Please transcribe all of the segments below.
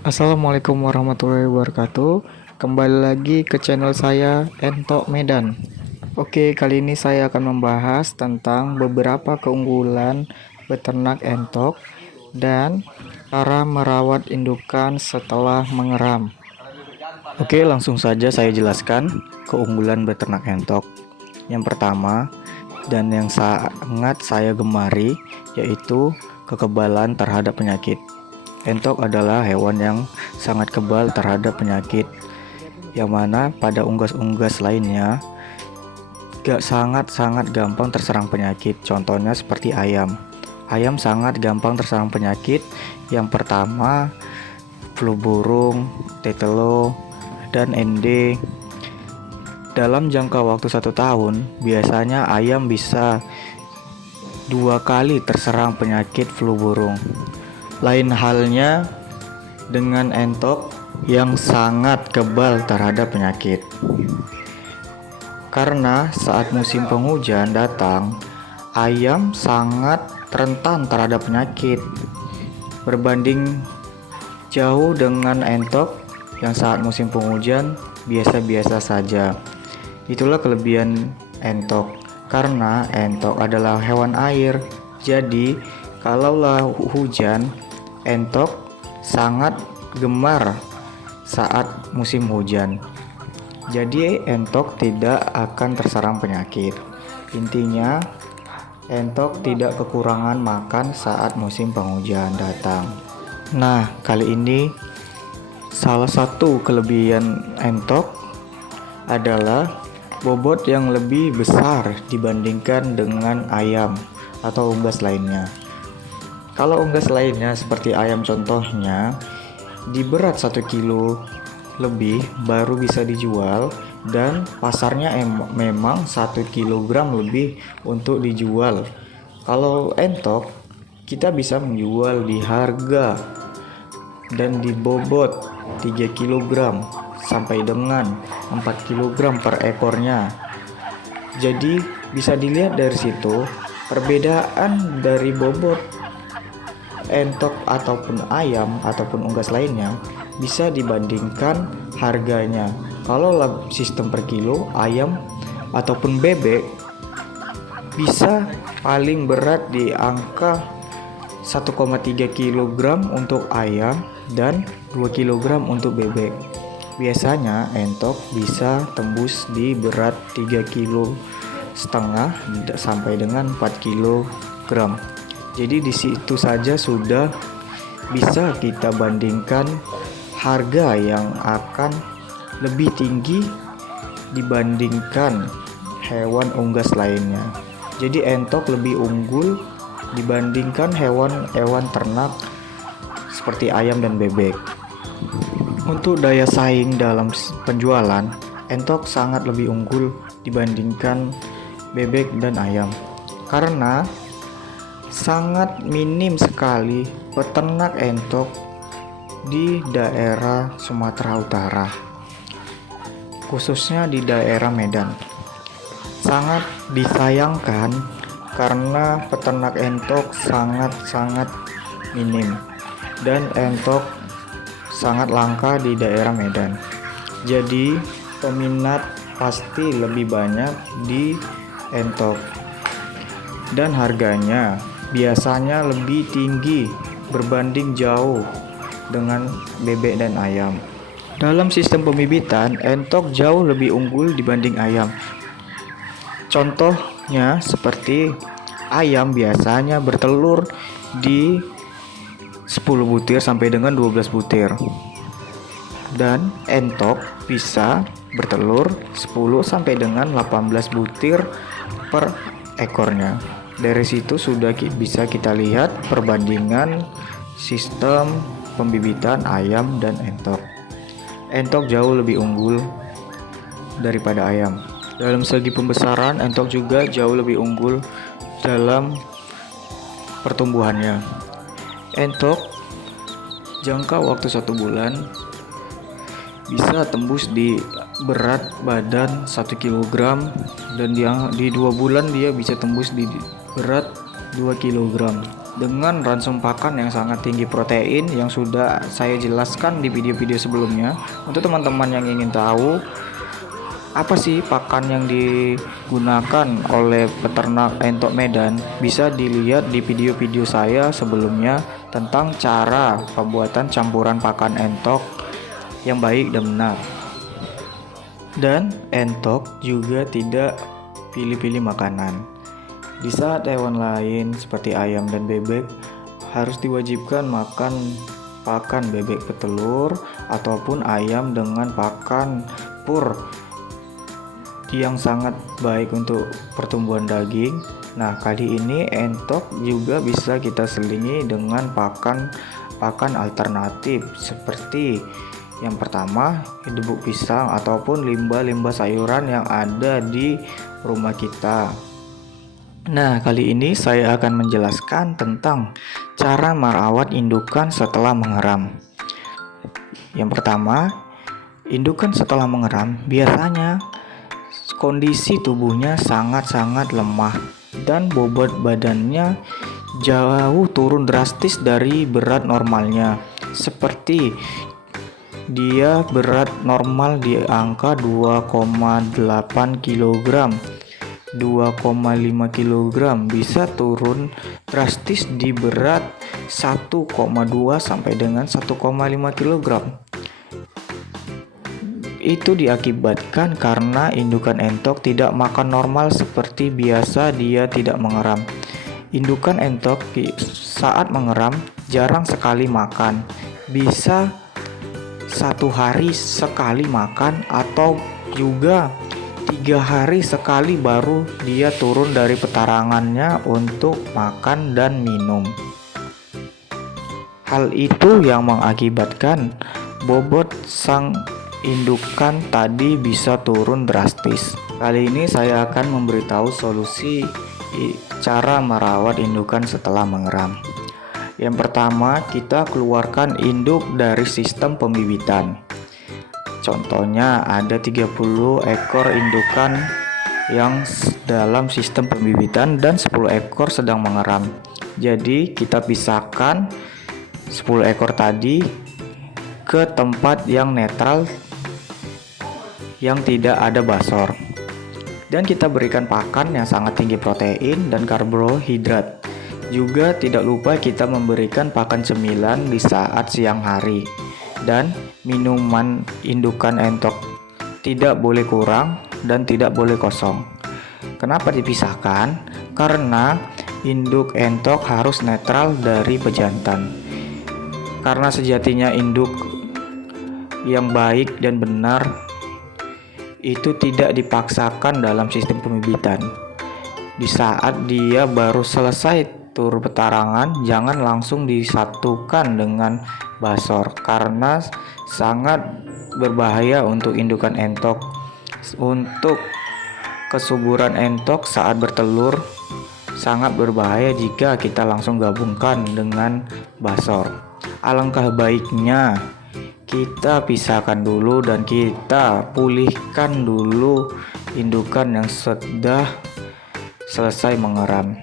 Assalamualaikum warahmatullahi wabarakatuh. Kembali lagi ke channel saya Entok Medan. Oke, kali ini saya akan membahas tentang beberapa keunggulan beternak entok dan cara merawat indukan setelah mengeram. Oke, langsung saja saya jelaskan keunggulan beternak entok. Yang pertama dan yang sangat saya gemari yaitu kekebalan terhadap penyakit. Entok adalah hewan yang sangat kebal terhadap penyakit, yang mana pada unggas-unggas lainnya sangat gampang terserang penyakit. Contohnya seperti ayam. Ayam sangat gampang terserang penyakit. Yang pertama, flu burung, tetelo, dan ND. Dalam jangka waktu 1 tahun, biasanya ayam bisa 2 kali terserang penyakit flu burung. Lain halnya dengan entok yang sangat kebal terhadap penyakit. Karena saat musim penghujan datang, ayam sangat rentan terhadap penyakit. Berbanding jauh dengan entok yang saat musim penghujan biasa-biasa saja. Itulah kelebihan entok. Karena entok adalah hewan air, jadi kalaulah hujan, entok sangat gemar saat musim hujan. Jadi entok tidak akan terserang penyakit. Intinya, entok tidak kekurangan makan saat musim penghujan datang. Nah, kali ini salah satu kelebihan entok adalah bobot yang lebih besar dibandingkan dengan ayam atau unggas lainnya. Kalau unggas lainnya seperti ayam contohnya, di berat 1 kilo lebih baru bisa dijual, dan pasarnya memang 1 kilogram lebih untuk dijual. Kalau entok, kita bisa menjual di harga dan di bobot 3 kilogram sampai dengan 4 kilogram per ekornya. Jadi bisa dilihat dari situ perbedaan dari bobot entok ataupun ayam ataupun unggas lainnya bisa dibandingkan harganya. Kalau sistem per kilo, ayam ataupun bebek bisa paling berat di angka 1,3 kg untuk ayam dan 2 kg untuk bebek. Biasanya entok bisa tembus di berat 3,5 kg sampai dengan 4 kg. Jadi di situ saja sudah bisa kita bandingkan harga yang akan lebih tinggi dibandingkan hewan unggas lainnya. Jadi entok lebih unggul dibandingkan hewan ternak seperti ayam dan bebek. Untuk daya saing dalam penjualan, entok sangat lebih unggul dibandingkan bebek dan ayam. Karena sangat minim sekali peternak entok di daerah Sumatera Utara, khususnya di daerah Medan. Sangat disayangkan karena peternak entok sangat minim dan entok sangat langka di daerah Medan. Jadi peminat pasti lebih banyak di entok dan harganya biasanya lebih tinggi berbanding jauh dengan bebek dan ayam. Dalam sistem pembibitan, entok jauh lebih unggul dibanding ayam. Contohnya seperti ayam biasanya bertelur di 10 butir sampai dengan 12 butir. Dan entok bisa bertelur 10 sampai dengan 18 butir per ekornya. Dari situ sudah bisa kita lihat perbandingan sistem pembibitan ayam dan entok. Entok jauh lebih unggul daripada ayam. Dalam segi pembesaran, entok juga jauh lebih unggul dalam pertumbuhannya. Entok jangka waktu 1 bulan bisa tembus di berat badan 1 kg, dan di 2 bulan dia bisa tembus di berat 2 kg. dengan ransum pakan yang sangat tinggi protein yang sudah saya jelaskan di video-video sebelumnya. Untuk teman-teman yang ingin tahu apa sih pakan yang digunakan oleh peternak entok Medan, bisa dilihat di video-video saya sebelumnya tentang cara pembuatan campuran pakan entok yang baik dan benar. Dan entok juga tidak pilih-pilih makanan. Di saat hewan lain seperti ayam dan bebek harus diwajibkan makan pakan bebek petelur ataupun ayam dengan pakan pur yang sangat baik untuk pertumbuhan daging. Nah, kali ini entok juga bisa kita selingi dengan pakan alternatif seperti yang pertama, bubuk pisang ataupun limbah-limbah sayuran yang ada di rumah kita. Nah, kali ini saya akan menjelaskan tentang cara merawat indukan setelah mengeram. Yang pertama, indukan setelah mengeram biasanya kondisi tubuhnya sangat-sangat lemah dan bobot badannya jauh turun drastis dari berat normalnya. Seperti dia berat normal di angka 2,8 kg, 2,5 kg bisa turun drastis di berat 1,2 sampai dengan 1,5 kg. Itu diakibatkan karena indukan entok tidak makan normal seperti biasa dia tidak mengeram. Indukan entok saat mengeram jarang sekali makan, bisa 1 hari sekali makan atau juga 3 hari sekali baru dia turun dari petarangannya untuk makan dan minum. Hal itu yang mengakibatkan bobot sang indukan tadi bisa turun drastis. Kali ini saya akan memberitahu solusi cara merawat indukan setelah mengeram. Yang pertama, kita keluarkan induk dari sistem pembibitan. Contohnya ada 30 ekor indukan yang dalam sistem pembibitan dan 10 ekor sedang mengeram. Jadi kita pisahkan 10 ekor tadi ke tempat yang netral yang tidak ada basor, dan kita berikan pakan yang sangat tinggi protein dan karbohidrat. Juga tidak lupa kita memberikan pakan cemilan di saat siang hari, dan minuman indukan entok tidak boleh kurang dan tidak boleh kosong. Kenapa dipisahkan? Karena induk entok harus netral dari pejantan, karena sejatinya induk yang baik dan benar itu tidak dipaksakan dalam sistem pembibitan. Di saat dia baru selesai tur petarangan, jangan langsung disatukan dengan basor karena sangat berbahaya untuk indukan entok. Untuk kesuburan entok saat bertelur sangat berbahaya jika kita langsung gabungkan dengan basor. Alangkah baiknya kita pisahkan dulu dan kita pulihkan dulu indukan yang sudah selesai mengeram,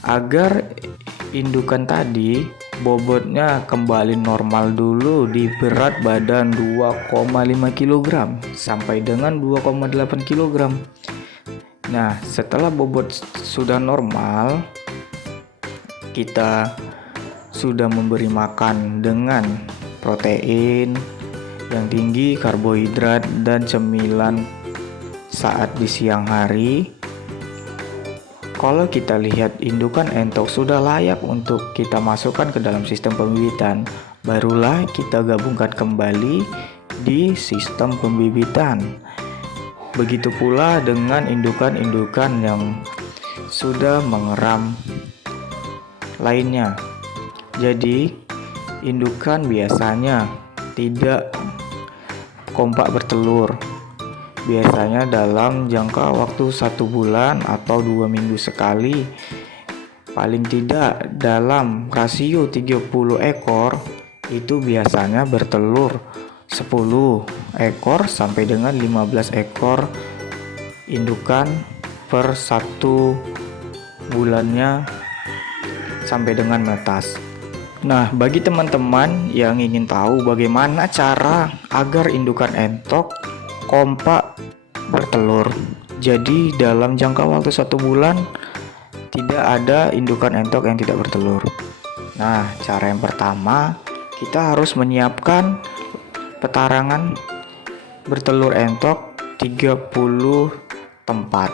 agar indukan tadi bobotnya kembali normal dulu di berat badan 2,5 kg sampai dengan 2,8 kg. Nah, setelah bobot sudah normal, kita sudah memberi makan dengan protein yang tinggi, karbohidrat, dan cemilan saat di siang hari. Kalau kita lihat indukan entok sudah layak untuk kita masukkan ke dalam sistem pembibitan, barulah kita gabungkan kembali di sistem pembibitan. Begitu pula dengan indukan-indukan yang sudah mengeram lainnya. Jadi indukan biasanya tidak kompak bertelur. Biasanya dalam jangka waktu 1 bulan atau 2 minggu sekali. Paling tidak dalam rasio 30 ekor itu biasanya bertelur 10 ekor sampai dengan 15 ekor indukan per 1 bulannya sampai dengan menetas. Nah, bagi teman-teman yang ingin tahu bagaimana cara agar indukan entok kompak bertelur, jadi dalam jangka waktu 1 bulan tidak ada indukan entok yang tidak bertelur. Nah, cara yang pertama, kita harus menyiapkan petarangan bertelur entok 30 tempat.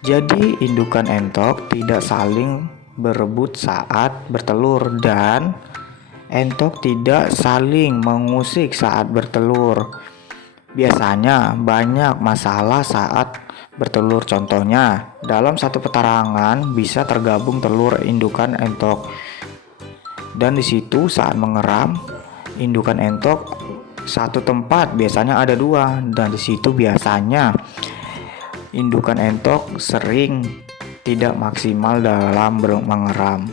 Jadi indukan entok tidak saling berebut saat bertelur dan entok tidak saling mengusik saat bertelur. Biasanya banyak masalah saat bertelur. Contohnya, dalam satu petarangan bisa tergabung telur indukan entok. Dan di situ saat mengeram, indukan entok satu tempat biasanya ada 2, dan di situ biasanya indukan entok sering tidak maksimal dalam mengeram.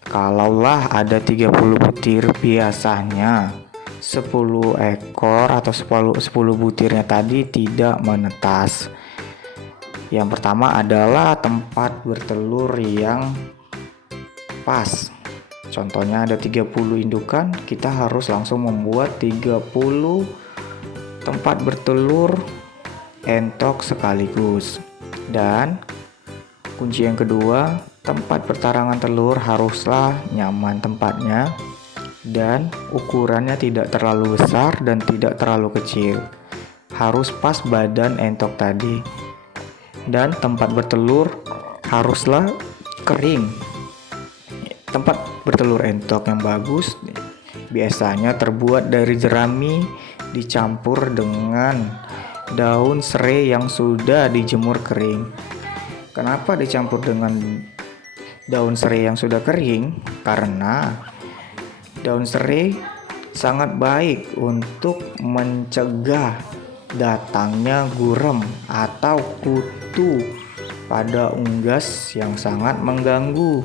Kalaulah ada 30 butir, biasanya 10 ekor atau 10 butirnya tadi tidak menetas. Yang pertama adalah tempat bertelur yang pas. Contohnya ada 30 indukan, kita harus langsung membuat 30 tempat bertelur entok sekaligus. Dan kunci yang kedua, tempat pertarangan telur haruslah nyaman tempatnya dan ukurannya tidak terlalu besar dan tidak terlalu kecil. Harus pas badan entok tadi. Dan tempat bertelur haruslah kering. Tempat bertelur entok yang bagus biasanya terbuat dari jerami dicampur dengan daun serai yang sudah dijemur kering. Kenapa dicampur dengan daun serai yang sudah kering? Karena daun serai sangat baik untuk mencegah datangnya gurem atau kutu pada unggas yang sangat mengganggu.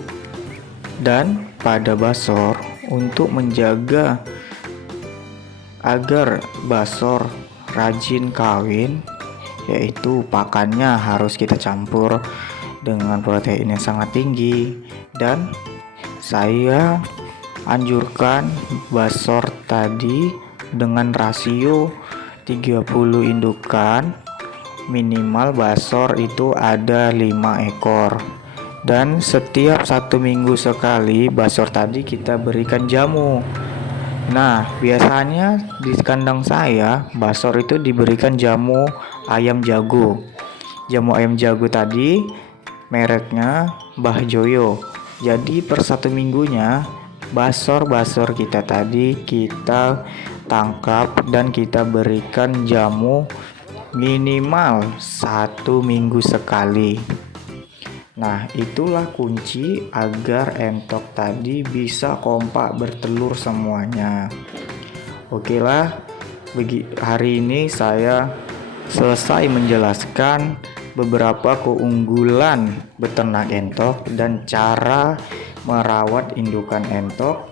Dan pada basor, untuk menjaga agar basor rajin kawin, yaitu pakannya harus kita campur dengan protein yang sangat tinggi. Dan saya anjurkan basor tadi dengan rasio 30 indukan, minimal basor itu ada 5 ekor. Dan setiap 1 minggu sekali basor tadi kita berikan jamu. Nah, biasanya di kandang saya basor itu diberikan jamu ayam jago. Jamu ayam jago tadi mereknya Mbah Joyo. Jadi per 1 minggunya basor-basor kita tadi kita tangkap dan kita berikan jamu minimal 1 minggu sekali. Nah, itulah kunci agar entok tadi bisa kompak bertelur semuanya. Oke lah, hari ini saya selesai menjelaskan beberapa keunggulan beternak entok dan cara merawat indukan entok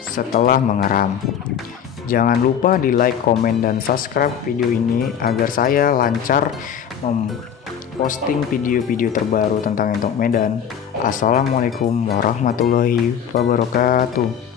setelah mengeram. Jangan lupa di like, komen, dan subscribe video ini agar saya lancar posting video-video terbaru tentang entok Medan. Assalamualaikum warahmatullahi wabarakatuh.